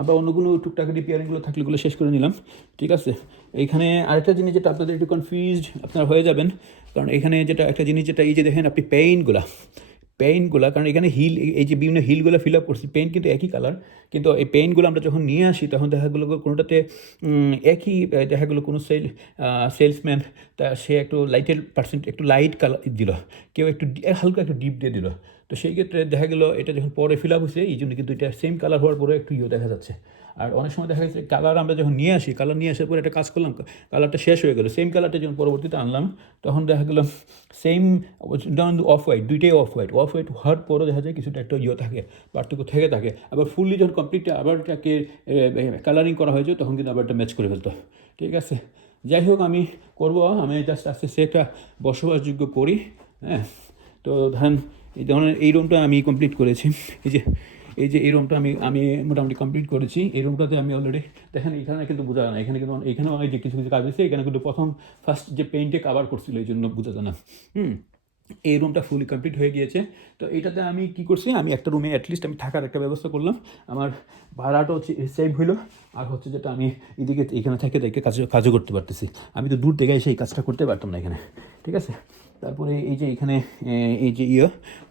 আমরা অন্য কোনো টুকটাক রিপেয়ারিংগুলো থাকলে এগুলো শেষ করে নিলাম, ঠিক আছে। এইখানে আরেকটা জিনিস যেটা আপনাদের একটু কনফিউজড আপনারা হয়ে যাবেন, কারণ এখানে যেটা একটা জিনিস যেটা এই যে দেখেন আপনি পেইন্টগুলো, কারণ এখানে হিল, এই যে বিভিন্ন হিলগুলো ফিল আপ করছি, পেইন্ট কিন্তু একই কালার, কিন্তু এই পেইন্টগুলো আমরা যখন নিয়ে আসি তখন দেখা গেলো কোনোটাতে একই, দেখা গেলো কোনো সেলসম্যান তা সে একটু লাইটের একটু লাইট কালার দিল, কেউ একটু হালকা একটু ডিপ দিয়ে দিল। তো সেই ক্ষেত্রে দেখা গেলো এটা যখন পরে ফিল আপ হয়েছে, এই জন্য কিন্তু এটা সেম কালার হওয়ার পরে একটু দেখা যাচ্ছে। আর অনেক সময় দেখা যাচ্ছে কালার আমরা যখন নিয়ে আসি, কালার নিয়ে আসার পরে একটা কাজ করলাম, কালারটা শেষ হয়ে গেলো, সেম কালারটা যখন পরবর্তীতে আনলাম তখন দেখা গেলো সেম অফ হোয়াইট, দুইটাই অফ হোয়াইট হওয়ার পরও দেখা যায় কিছুটা একটা থাকে, পার্থক্য থেকে থাকে। আবার ফুললি যখন কমপ্লিট আবার এটাকে কালারিং করা হয়েছে তখন কিন্তু আবার একটা ম্যাচ করে ফেলতো, ঠিক আছে। যাই হোক, আমি করবো, আমি জাস্ট আস্তে আস্তে একটা বসবাসযোগ্য করি, হ্যাঁ। তো ধরেন এই ধরনের এই রুমটা আমি কমপ্লিট করেছি। এই যে এই যে এই রুমটা আমি আমি মোটামুটি কমপ্লিট করেছি। এই রুমটাতে আমি অলরেডি দেখেন এখানে কিন্তু বোঝা যায় না, এখানে কিন্তু এখানেও অনেক যে কিছু কিছু কাজ হয়েছে, এখানে কিন্তু প্রথম ফার্স্ট যে পেইন্টে কাভার করছিল এই জন্য বোঝা যায় না। এই রুমটা ফুলি কমপ্লিট হয়ে গিয়েছে। তো এইটাতে আমি কি করছি, আমি একটা রুমে অ্যাটলিস্ট আমি থাকার একটা ব্যবস্থা করলাম, আমার ভাড়াটা হচ্ছে সেভ হইলো, আর হচ্ছে যেটা আমি এদিকে এখানে থেকে দেখে কাজও করতে পারতেছি। আমি তো দূর থেকে এসে এই কাজটা করতে পারতাম না এখানে, ঠিক আছে। তারপরে এই যে এখানে এই যে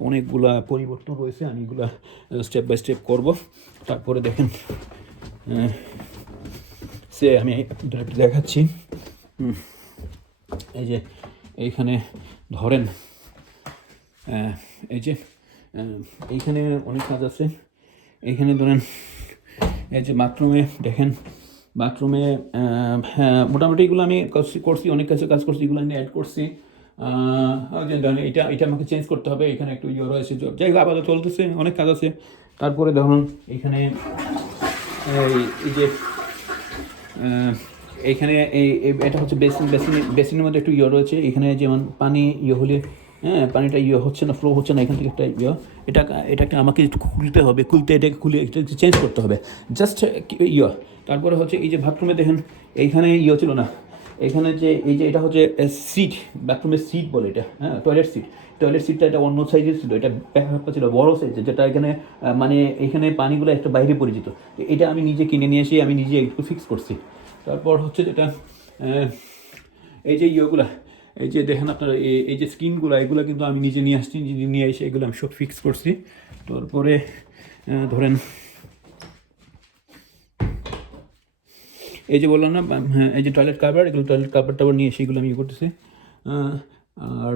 অনেকগুলা পরিবর্তন রয়েছে, আমি এগুলা স্টেপ বাই স্টেপ করব। তারপরে দেখেন সে আমি আপনাদের একটু দেখাচ্ছি। এই যে এইখানে ধরেন এই যে এইখানে অনেক কাজ আছে। এইখানে ধরেন এই যে বাথরুমে দেখেন, বাথরুমে হ্যাঁ মোটামুটি এগুলো আমি করছি, অনেক কাজ করছি, এগুলো আমি অ্যাড করছি। এটা আমাকে চেঞ্জ করতে হবে, এখানে একটু রয়েছে, যাই হোক আপাতত চলতেছে, অনেক কাজ আছে। তারপরে ধরুন এইখানে এই যে এইখানে এটা হচ্ছে বেসিনের মধ্যে একটু রয়েছে, এখানে যেমন পানি হলে পানিটা হচ্ছে না, ফ্লো হচ্ছে না, এখান থেকে একটা এটাকে আমাকে একটু খুলতে এটাকে খুলে এটা চেঞ্জ করতে হবে জাস্ট তারপরে হচ্ছে এই যে বাথরুমে দেখেন এইখানে ছিল না, এখানে যে এই যে এটা হচ্ছে সিট, বাথরুমের সিট বলে এটা, হ্যাঁ টয়লেট সিটটা এটা অন্য সাইজের ছিল, এটা ব্যাপারটা ছিল বড় সাইজের, যেটা এখানে মানে এখানে পানিগুলো একটা বাইরে পরিচিত। এটা আমি নিজে কিনে নিয়ে এসে আমি নিজে একটু ফিক্স করছি। তারপর হচ্ছে যেটা এই যে এই যে দেখেন আপনারা এই যে স্ক্রিনগুলো, এগুলো কিন্তু আমি নিজে নিয়ে আসছি, নিজে নিয়ে এসে এগুলো আমি সব ফিক্স করছি। তারপরে ধরেন এই যে বললাম না, হ্যাঁ এই যে টয়লেট কাভার, এগুলো টয়লেট কাভার নিয়ে এসে এগুলো আমি করতেছি। আর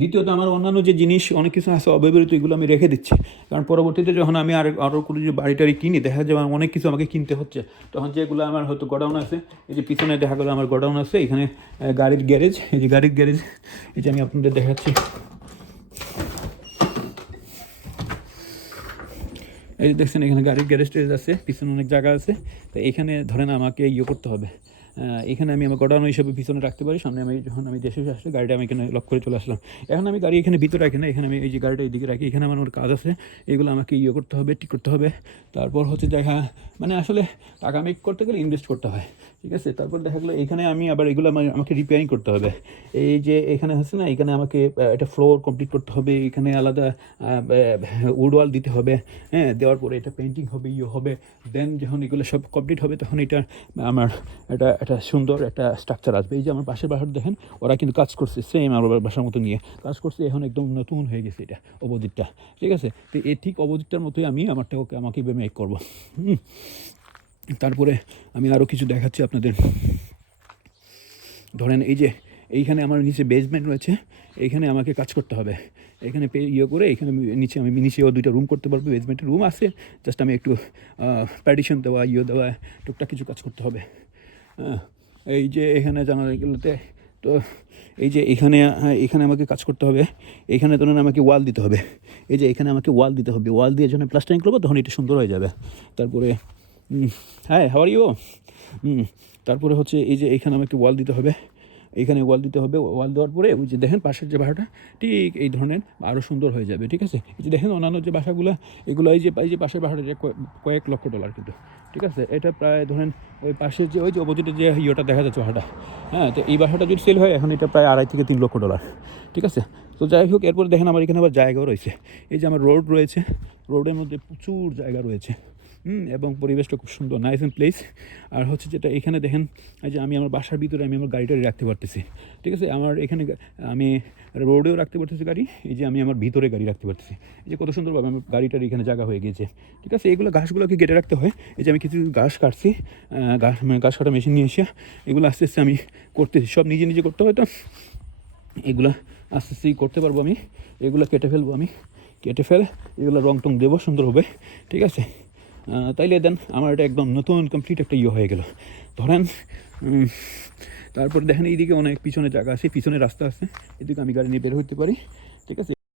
দ্বিতীয়ত আমার অন্যান্য যে জিনিস অনেক কিছু আছে অব্যবহৃত, এগুলো আমি রেখে দিচ্ছি, কারণ পরবর্তীতে যখন আমি আরও কোনো যে বাড়িটারি কিনি, দেখা যায় আমার অনেক কিছু আমাকে কিনতে হচ্ছে, তখন যেগুলো আমার হয়তো গোডাউন আছে, এই যে পিছনে দেখা গেলো আমার গোডাউন আছে, এখানে গাড়ির গ্যারেজ, এই যে গাড়ির গ্যারেজ, এই যে আমি আপনাদের দেখাচ্ছি, এই যে দেখছেন এখানে গাড়ির গ্যারেজ ট্যারেজ আছে, পিছনে অনেক জায়গা আছে। তো এখানে ধরেন আমাকে করতে হবে, এখানে আমি আমার গোডাউন হিসাবে পিছনে রাখতে পারি, সামনে আমি যখন আমি দেশে আসলে গাড়িটা আমি এখানে লক করে চলে আসলাম। এখন আমি গাড়ি এখানে ভিতরে রাখি না, এখানে আমি এই যে গাড়িটা এইদিকে রাখি, এখানে আমার কাজ আছে, এগুলো আমাকে করতে হবে, ঠিক করতে হবে। তারপর হচ্ছে দেখা মানে আসলে টাকা মেক করতে গেলে ইনভেস্ট করতে হয়, ঠিক আছে। তারপর দেখা গেলো এখানে আমি আবার এগুলো আমাকে রিপেয়ারিং করতে হবে। এই যে এখানে হচ্ছে না, এখানে আমাকে একটা ফ্লোর কমপ্লিট করতে হবে, এখানে আলাদা উডওয়াল দিতে হবে, হ্যাঁ দেওয়ার পরে এটা পেন্টিং হবে, হবে। দেন যখন এগুলো সব কমপ্লিট হবে, তখন এটা আমার একটা সুন্দর একটা স্ট্রাকচার আসবে। এই যে আমার পাশের বাসার দেখেন, ওরা কিন্তু কাজ করছে সেম আমার বাসার মতো নিয়ে কাজ করছে, এখন একদম নতুন হয়ে গেছে এটা অপোজিটটা, ঠিক আছে। তো এই ঠিক অপোজিটটার মতোই আমি আমাকে মেক করবো। তারপরে আমি আরও কিছু দেখাচ্ছি আপনাদের। ধরেন এই যে এইখানে আমার নিচে বেসমেন্ট রয়েছে, এইখানে আমাকে কাজ করতে হবে, এখানে করে এখানে আমি নিচেও 2টা রুম করতে পারবো, বেসমেন্টের রুম আছে, জাস্ট আমি একটু প্যাডিশন দেওয়া দেওয়া টুকটাক কিছু কাজ করতে হবে। এই যে এখানে জানালাগুলোতে, তো এই যে এখানে আমাকে কাজ করতে হবে, এখানে ধরুন আমাকে ওয়াল দিতে হবে, এই যে এখানে আমাকে ওয়াল দিতে হবে, ওয়াল দিয়ে যখন প্লাস্টারিং করবো তখন এটা সুন্দর হয়ে যাবে। তারপরে হ্যাঁ হাউ আর ইউ, তারপরে হচ্ছে এই যে এখানে আমাকে ওয়াল দিতে হবে, এখানে ওয়াল দিতে হবে, ওয়াল দেওয়ার পরে ওই যে দেখেন পাশের যে বাসাটা ঠিক এই ধরনের আরও সুন্দর হয়ে যাবে, ঠিক আছে। এই যে দেখেন অন্যান্য যে বাসাগুলো, এগুলো এই যে পাশের বাসাটা যে কয়েক লক্ষ ডলার কিন্তু, ঠিক আছে। এটা প্রায় ধরেন ওই পাশের যে ওই যে অপোজিটের যে দেখা যাচ্ছে বাসাটা, হ্যাঁ, তো এই বাসাটা যদি সেল হয় এখন এটা প্রায় 2.5 থেকে 3 লক্ষ ডলার, ঠিক আছে। তো যাই হোক, এরপরে দেখেন আমার এখানে আবার জায়গাও রয়েছে, এই যে আমার রোড রয়েছে, রোডের মধ্যে প্রচুর জায়গা রয়েছে, এবং পরিবেশটা খুব সুন্দর, নাইস অ্যান্ড প্লেস। আর হচ্ছে যেটা এখানে দেখেন, এই যে আমি আমার বাসার ভিতরে আমি আমার গাড়িটা রাখতে পারতেছি, ঠিক আছে। আমার এখানে আমি রোডেও রাখতে পারতেছি গাড়ি, এই যে আমি আমার ভিতরে গাড়ি রাখতে পারতেছি, এই যে কত সুন্দরভাবে আমার গাড়িটার এখানে জায়গা হয়ে গিয়েছে, ঠিক আছে। এগুলো ঘাসগুলোকে কেটে রাখতে হয়, এই যে আমি কিছু ঘাস কাটছি, ঘাস কাটা মেশিন নিয়ে এসে এগুলো আস্তে আস্তে আমি করতেছি, সব নিজে নিজে করতে হয়, তো এগুলো আস্তে আস্তেই করতে পারবো আমি, এগুলো কেটে ফেলবো, আমি কেটে ফেলে এগুলো রং টং দেবো, সুন্দর হবে, ঠিক আছে। তাইলে দেন আমার এটা একদম নতুন কমপ্লিট একটা হয়ে গেল। ধরেন তারপর দেখেন এইদিকে অনেক পিছনে জায়গা আছে, পিছনে রাস্তা আছে, এদিকে আমি গাড়ি নিয়ে বের হতে পারি, ঠিক আছে।